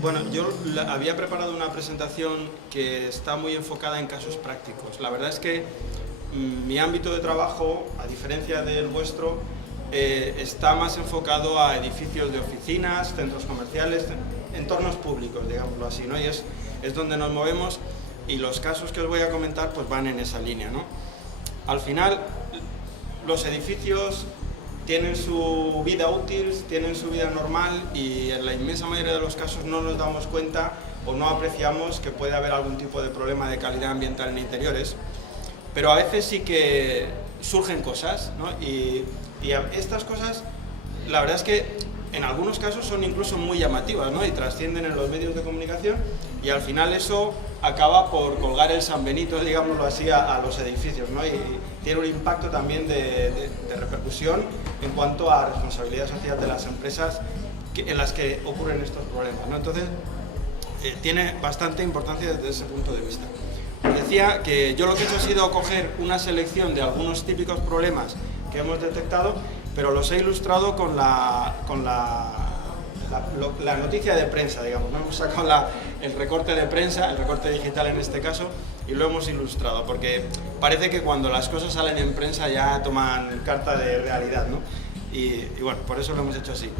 Bueno, yo había preparado una presentación que está muy enfocada en casos prácticos. La verdad es que mi ámbito de trabajo, a diferencia del vuestro, está más enfocado a edificios de oficinas, centros comerciales, entornos públicos, digámoslo así, ¿no? Y es donde nos movemos, y los casos que os voy a comentar pues van en esa línea, ¿no? Al final, los edificios tienen su vida útil, tienen su vida normal, y en la inmensa mayoría de los casos no nos damos cuenta o no apreciamos que puede haber algún tipo de problema de calidad ambiental en interiores, pero a veces sí que surgen cosas, ¿no? Y estas cosas, la verdad es que en algunos casos son incluso muy llamativas, ¿no? Y trascienden en los medios de comunicación, y al final eso acaba por colgar el San Benito, digámoslo así, a los edificios, ¿no? Y tiene un impacto también de repercusión en cuanto a responsabilidad social de las empresas en las que ocurren estos problemas, ¿no? Entonces, tiene bastante importancia desde ese punto de vista. Decía que yo lo que he hecho ha sido coger una selección de algunos típicos problemas que hemos detectado, pero los he ilustrado con la noticia de prensa, digamos, ¿no? Hemos sacado el recorte de prensa, el recorte digital en este caso, y lo hemos ilustrado, porque parece que cuando las cosas salen en prensa ya toman carta de realidad, ¿no? Y bueno, por eso lo hemos hecho así.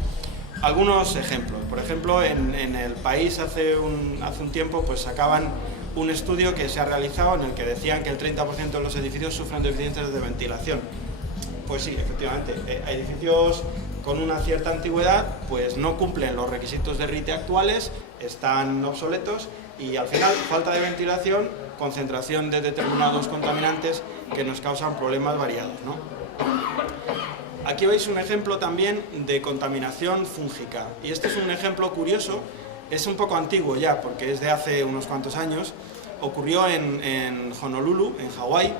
Algunos ejemplos. Por ejemplo, en El País hace un tiempo pues sacaban un estudio que se ha realizado en el que decían que el 30% de los edificios sufren deficiencias de ventilación. Pues sí, efectivamente, edificios con una cierta antigüedad pues no cumplen los requisitos de RITE actuales, están obsoletos, y al final falta de ventilación, concentración de determinados contaminantes que nos causan problemas variados, ¿no? Aquí veis un ejemplo también de contaminación fúngica, y este es un ejemplo curioso, es un poco antiguo ya porque es de hace unos cuantos años. Ocurrió en Honolulu, en Hawái,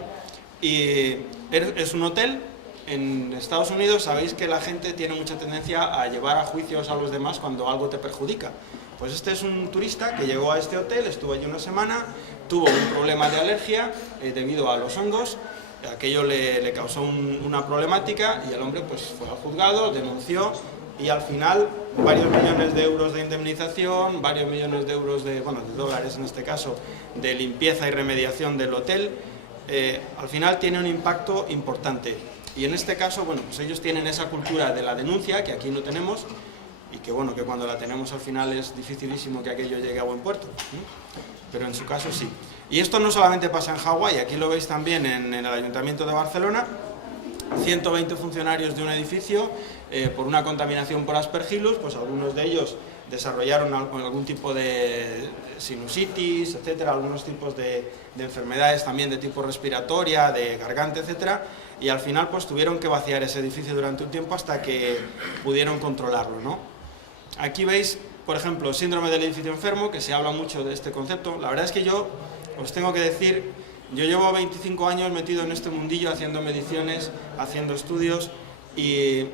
y es un hotel. En Estados Unidos sabéis que la gente tiene mucha tendencia a llevar a juicios a los demás cuando algo te perjudica. Pues este es un turista que llegó a este hotel, estuvo allí una semana, tuvo un problema de alergia debido a los hongos. Aquello le causó una problemática, y el hombre pues fue al juzgado, denunció, y al final varios millones de euros de indemnización, varios millones de euros de dólares en este caso, de limpieza y remediación del hotel. Al final tiene un impacto importante. Y en este caso, bueno, pues ellos tienen esa cultura de la denuncia, que aquí no tenemos, y que bueno, que cuando la tenemos al final es dificilísimo que aquello llegue a buen puerto, ¿sí? Pero en su caso sí. Y esto no solamente pasa en Hawái, aquí lo veis también en el Ayuntamiento de Barcelona. 120 funcionarios de un edificio, por una contaminación por aspergillus, pues algunos de ellos desarrollaron algún tipo de sinusitis, etcétera, algunos tipos de enfermedades también de tipo respiratoria, de garganta, etcétera, y al final pues tuvieron que vaciar ese edificio durante un tiempo hasta que pudieron controlarlo, ¿no? Aquí veis, por ejemplo, síndrome del edificio enfermo, que se habla mucho de este concepto. La verdad es que yo os tengo que decir, yo llevo 25 años metido en este mundillo, haciendo mediciones, haciendo estudios, y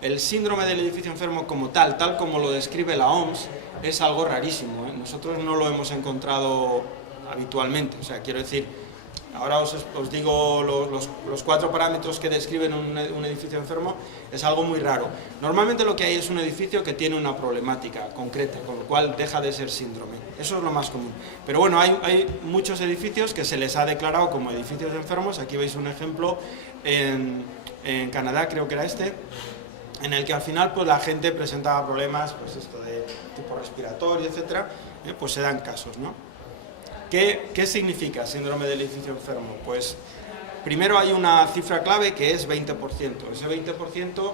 el síndrome del edificio enfermo como tal como lo describe la OMS, es algo rarísimo, ¿eh? Nosotros no lo hemos encontrado habitualmente. O sea, quiero decir, ahora os digo los 4 parámetros que describen un edificio enfermo, es algo muy raro. Normalmente lo que hay es un edificio que tiene una problemática concreta, con lo cual deja de ser síndrome. Eso es lo más común. Pero bueno, hay muchos edificios que se les ha declarado como edificios enfermos. Aquí veis un ejemplo en Canadá, creo que era este, en el que al final pues la gente presentaba problemas, pues esto de tipo respiratorio, etcétera, pues se dan casos, ¿no? ¿Qué significa síndrome del edificio enfermo? Pues primero hay una cifra clave que es 20%. Ese 20%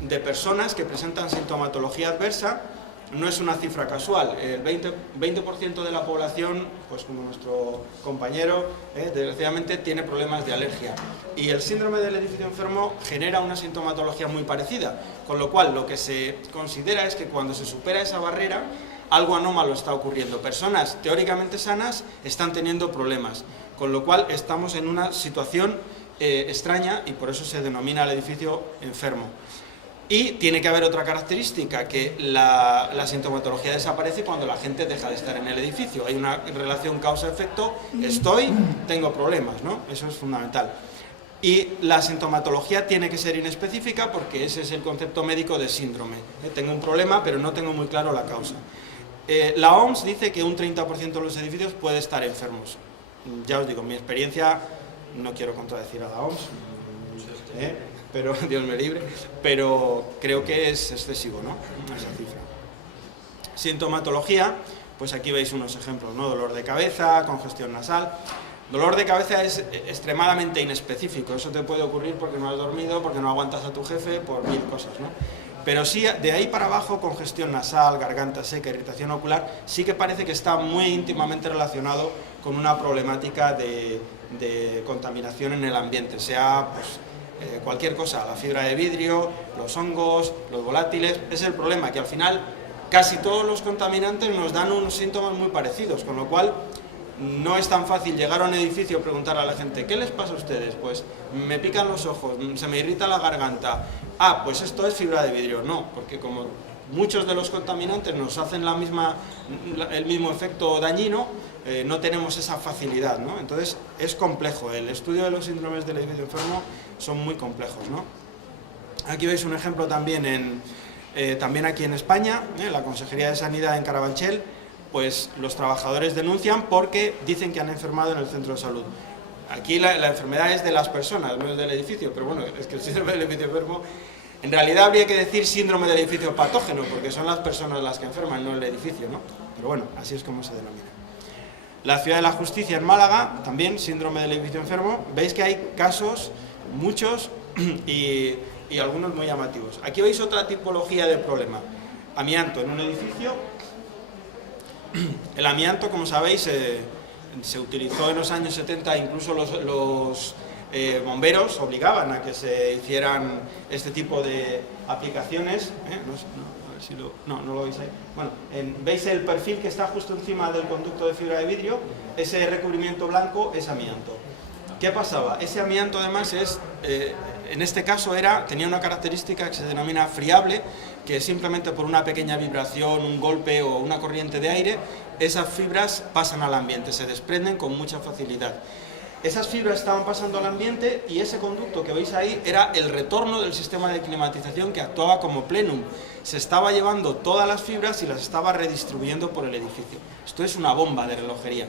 de personas que presentan sintomatología adversa no es una cifra casual. El 20% de la población, pues como nuestro compañero, desgraciadamente tiene problemas de alergia. Y el síndrome del edificio enfermo genera una sintomatología muy parecida, con lo cual lo que se considera es que cuando se supera esa barrera, algo anómalo está ocurriendo. Personas teóricamente sanas están teniendo problemas, con lo cual estamos en una situación extraña, y por eso se denomina el edificio enfermo. Y tiene que haber otra característica, que la sintomatología desaparece cuando la gente deja de estar en el edificio. Hay una relación causa-efecto, tengo problemas, ¿no? Eso es fundamental. Y la sintomatología tiene que ser inespecífica, porque ese es el concepto médico de síndrome. Tengo un problema, pero no tengo muy claro la causa. La OMS dice que un 30% de los edificios puede estar enfermos. Ya os digo, en mi experiencia, no quiero contradecir a la OMS, pero Dios me libre, pero creo que es excesivo, ¿no?, esa cifra. Sintomatología, pues aquí veis unos ejemplos, ¿no?, dolor de cabeza, congestión nasal. Dolor de cabeza es extremadamente inespecífico, eso te puede ocurrir porque no has dormido, porque no aguantas a tu jefe, por 1000 cosas, ¿no? Pero sí, de ahí para abajo, congestión nasal, garganta seca, irritación ocular, sí que parece que está muy íntimamente relacionado con una problemática de contaminación en el ambiente, sea pues, cualquier cosa, la fibra de vidrio, los hongos, los volátiles. Es el problema, que al final casi todos los contaminantes nos dan unos síntomas muy parecidos, con lo cual no es tan fácil llegar a un edificio y preguntar a la gente, ¿qué les pasa a ustedes? Pues me pican los ojos, se me irrita la garganta. Ah, pues esto es fibra de vidrio. No, porque como muchos de los contaminantes nos hacen el mismo efecto dañino, no tenemos esa facilidad, ¿no? Entonces es complejo, el estudio de los síndromes del edificio enfermo son muy complejos, ¿no? Aquí veis un ejemplo también, también aquí en España, la Consejería de Sanidad en Carabanchel, pues los trabajadores denuncian porque dicen que han enfermado en el centro de salud. Aquí la enfermedad es de las personas, no es del edificio, pero bueno, es que el síndrome del edificio enfermo, en realidad habría que decir síndrome del edificio patógeno, porque son las personas las que enferman, no el edificio, ¿no? Pero bueno, así es como se denomina. La Ciudad de la Justicia en Málaga, también síndrome del edificio enfermo. Veis que hay casos, muchos, y algunos muy llamativos. Aquí veis otra tipología de problema. Amianto en un edificio. El amianto, como sabéis, se utilizó en los años 70, incluso los bomberos obligaban a que se hicieran este tipo de aplicaciones. No lo veis ahí. Bueno, veis el perfil que está justo encima del conducto de fibra de vidrio, ese recubrimiento blanco es amianto. ¿Qué pasaba? Ese amianto además en este caso tenía una característica que se denomina friable, que simplemente por una pequeña vibración, un golpe o una corriente de aire, esas fibras pasan al ambiente, se desprenden con mucha facilidad. Esas fibras estaban pasando al ambiente y ese conducto que veis ahí era el retorno del sistema de climatización que actuaba como plenum. Se estaba llevando todas las fibras y las estaba redistribuyendo por el edificio. Esto es una bomba de relojería.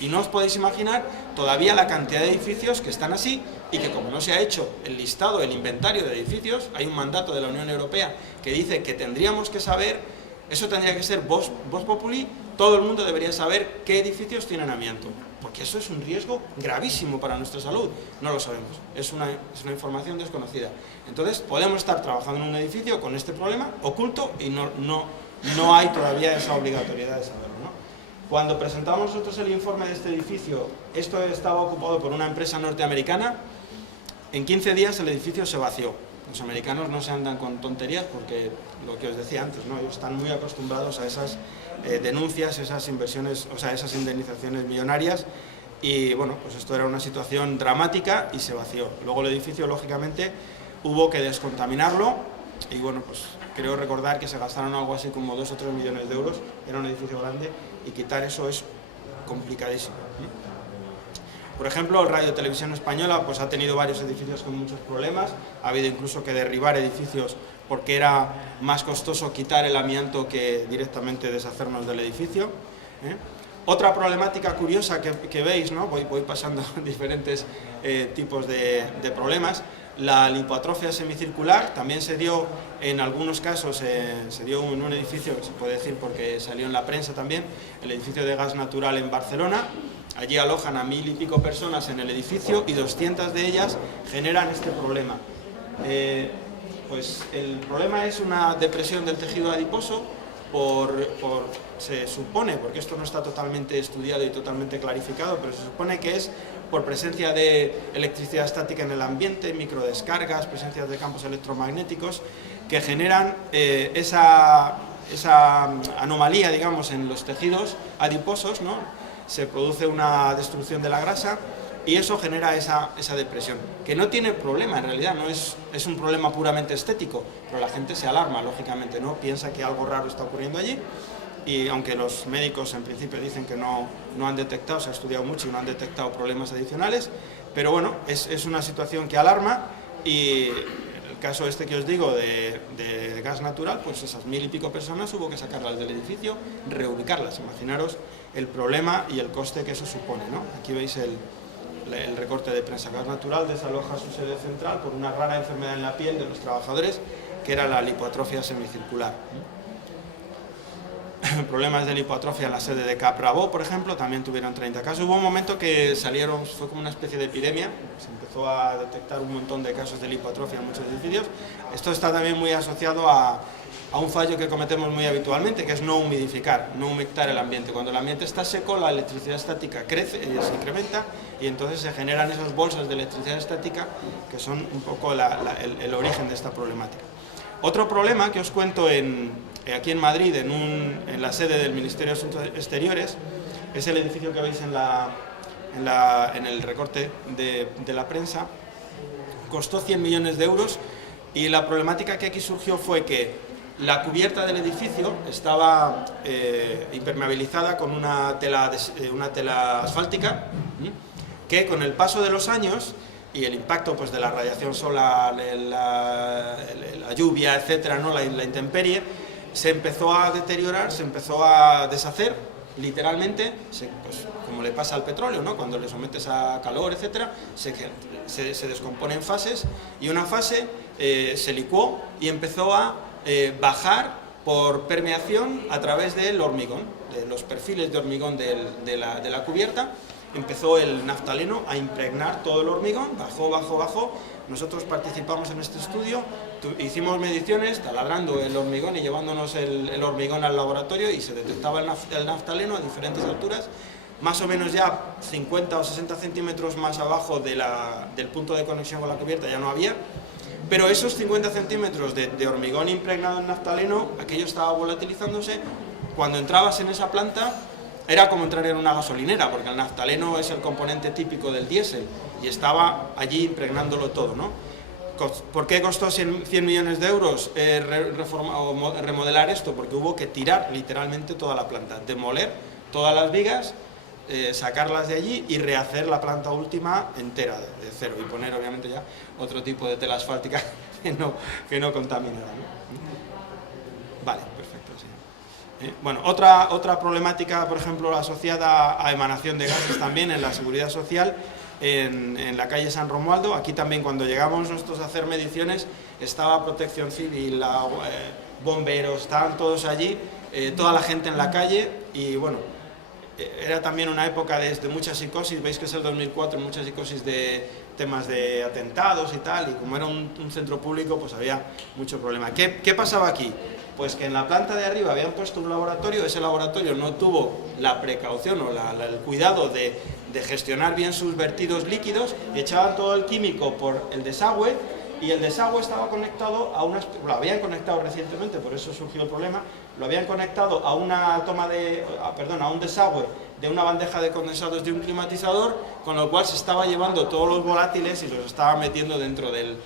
Y no os podéis imaginar todavía la cantidad de edificios que están así y que como no se ha hecho el listado, el inventario de edificios, hay un mandato de la Unión Europea que dice que tendríamos que saber, eso tendría que ser vox populi, todo el mundo debería saber qué edificios tienen amianto, porque eso es un riesgo gravísimo para nuestra salud, no lo sabemos, es una información desconocida. Entonces podemos estar trabajando en un edificio con este problema oculto y no hay todavía esa obligatoriedad de saberlo, ¿no? Cuando presentamos nosotros el informe de este edificio, esto estaba ocupado por una empresa norteamericana, en 15 días el edificio se vació. Los americanos no se andan con tonterías porque, lo que os decía antes, ¿no?, ellos están muy acostumbrados a esas denuncias, esas inversiones, o sea, esas indemnizaciones millonarias, y bueno, pues esto era una situación dramática y se vació. Luego el edificio, lógicamente, hubo que descontaminarlo y bueno, pues creo recordar que se gastaron algo así como 2 o 3 millones de euros, era un edificio grande y quitar eso es complicadísimo. Por ejemplo, Radio Televisión Española pues ha tenido varios edificios con muchos problemas, ha habido incluso que derribar edificios porque era más costoso quitar el amianto que directamente deshacernos del edificio. Otra problemática curiosa que veis, ¿no?, voy pasando diferentes tipos de problemas. La lipoatrofia semicircular también se dio en algunos casos, se dio en un edificio, que se puede decir porque salió en la prensa también, el edificio de gas natural en Barcelona. Allí alojan a 1000 y pico personas en el edificio y 200 de ellas generan este problema. Pues el problema es una depresión del tejido adiposo se supone, porque esto no está totalmente estudiado y totalmente clarificado, pero se supone que es por presencia de electricidad estática en el ambiente, microdescargas, presencia de campos electromagnéticos que generan esa anomalía, digamos, en los tejidos adiposos, ¿no? Se produce una destrucción de la grasa y eso genera esa depresión, que no tiene problema en realidad, no es un problema puramente estético, pero la gente se alarma, lógicamente, ¿no? Piensa que algo raro está ocurriendo allí, y aunque los médicos en principio dicen que no han detectado, se ha estudiado mucho y no han detectado problemas adicionales, pero bueno, es una situación que alarma y caso este que os digo de gas natural, pues esas 1000 y pico personas hubo que sacarlas del edificio, reubicarlas. Imaginaros el problema y el coste que eso supone, ¿no? Aquí veis el recorte de prensa. Gas natural desaloja su sede central por una rara enfermedad en la piel de los trabajadores, que era la lipoatrofia semicircular. Problemas de lipoatrofia en la sede de Caprabo, por ejemplo, también tuvieron 30 casos. Hubo un momento que salieron, fue como una especie de epidemia, se empezó a detectar un montón de casos de lipoatrofia en muchos edificios. Esto está también muy asociado a un fallo que cometemos muy habitualmente, que es no humidificar, no humectar el ambiente. Cuando el ambiente está seco, la electricidad estática crece, se incrementa, y entonces se generan esas bolsas de electricidad estática que son un poco el origen de esta problemática. Otro problema que os cuento aquí en Madrid, en la sede del Ministerio de Asuntos Exteriores, es el edificio que veis en el recorte de la prensa. Costó 100 millones de euros y la problemática que aquí surgió fue que la cubierta del edificio estaba impermeabilizada con una tela asfáltica, que con el paso de los años y el impacto pues, de la radiación solar, la lluvia, etcétera, ¿no? la intemperie, se empezó a deteriorar, se empezó a deshacer, literalmente, pues, como le pasa al petróleo, ¿no? Cuando le sometes a calor, etcétera, se descompone en fases, y una fase se licuó y empezó a bajar por permeación a través del hormigón, de los perfiles de hormigón de la cubierta. Empezó el naftaleno a impregnar todo el hormigón, bajó. Nosotros participamos en este estudio, hicimos mediciones taladrando el hormigón y llevándonos el hormigón al laboratorio, y se detectaba el naftaleno a diferentes alturas, más o menos ya 50 o 60 centímetros más abajo del punto de conexión con la cubierta ya no había, pero esos 50 centímetros de hormigón impregnado en naftaleno, aquello estaba volatilizándose. Cuando entrabas en esa planta, era como entrar en una gasolinera, porque el naftaleno es el componente típico del diésel y estaba allí impregnándolo todo, ¿no? ¿Por qué costó 100 millones de euros remodelar esto? Porque hubo que tirar literalmente toda la planta, demoler todas las vigas, sacarlas de allí y rehacer la planta última entera de cero, y poner obviamente ya otro tipo de tela asfáltica que no contaminara, ¿no? Vale, perfecto. Bueno, otra problemática, por ejemplo, asociada a emanación de gases también en la seguridad social, en la calle San Romualdo. Aquí también, cuando llegamos nosotros a hacer mediciones, estaba Protección Civil, bomberos, estaban todos allí, toda la gente en la calle, y bueno, era también una época de mucha psicosis. Veis que es el 2004, mucha psicosis de temas de atentados y tal, y como era un centro público, pues había mucho problema. ¿Qué pasaba aquí? Pues que en la planta de arriba habían puesto un laboratorio, ese laboratorio no tuvo la precaución o el cuidado de gestionar bien sus vertidos líquidos, y echaban todo el químico por el desagüe, y el desagüe estaba conectado lo habían conectado recientemente, por eso surgió el problema, lo habían conectado a un desagüe de una bandeja de condensados de un climatizador, con lo cual se estaba llevando todos los volátiles y los estaba metiendo dentro del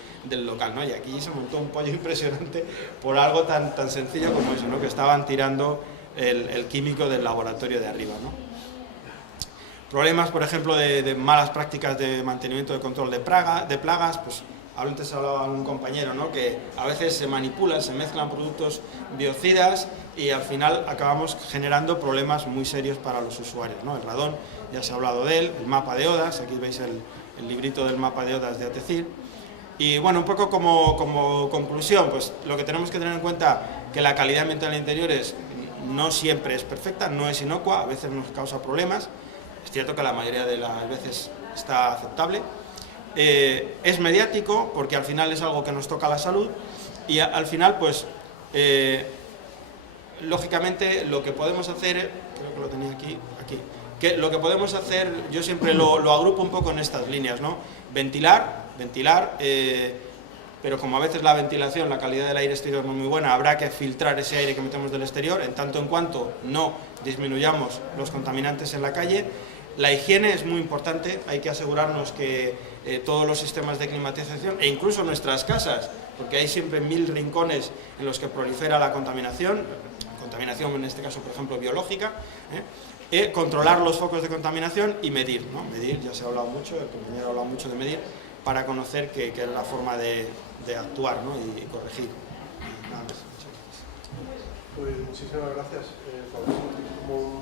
local, ¿no? Y aquí se montó un pollo impresionante por algo tan sencillo como eso, ¿no? Que estaban tirando el químico del laboratorio de arriba, ¿no? Problemas, por ejemplo, de malas prácticas de mantenimiento de control de plagas, pues antes hablaba un compañero, ¿no? Que a veces se manipulan, se mezclan productos biocidas y al final acabamos generando problemas muy serios para los usuarios, ¿no? El radón, ya se ha hablado de él, el mapa de odas, aquí veis el librito del mapa de odas de ATECIR. Y bueno, un poco como conclusión, pues lo que tenemos que tener en cuenta, que la calidad ambiental en interiores no siempre es perfecta, no es inocua, a veces nos causa problemas. Es cierto que la mayoría de las veces está aceptable. Es mediático porque al final es algo que nos toca la salud, y al final pues lógicamente lo que podemos hacer, creo que lo tenía aquí, que lo que podemos hacer, yo siempre lo agrupo un poco en estas líneas, ¿no? Ventilar, pero como a veces la ventilación, la calidad del aire exterior no es muy buena, habrá que filtrar ese aire que metemos del exterior, en tanto en cuanto no disminuyamos los contaminantes en la calle. La higiene es muy importante, hay que asegurarnos que todos los sistemas de climatización, e incluso nuestras casas, porque hay siempre 1000 rincones en los que prolifera la contaminación en este caso, por ejemplo, biológica, controlar los focos de contaminación y medir, ¿no? Medir, ya se ha hablado mucho, el compañero ha hablado mucho de medir, para conocer que es la forma de actuar, ¿no? y corregir. Y nada más. Muchas gracias. Pues muchísimas gracias, Pablo.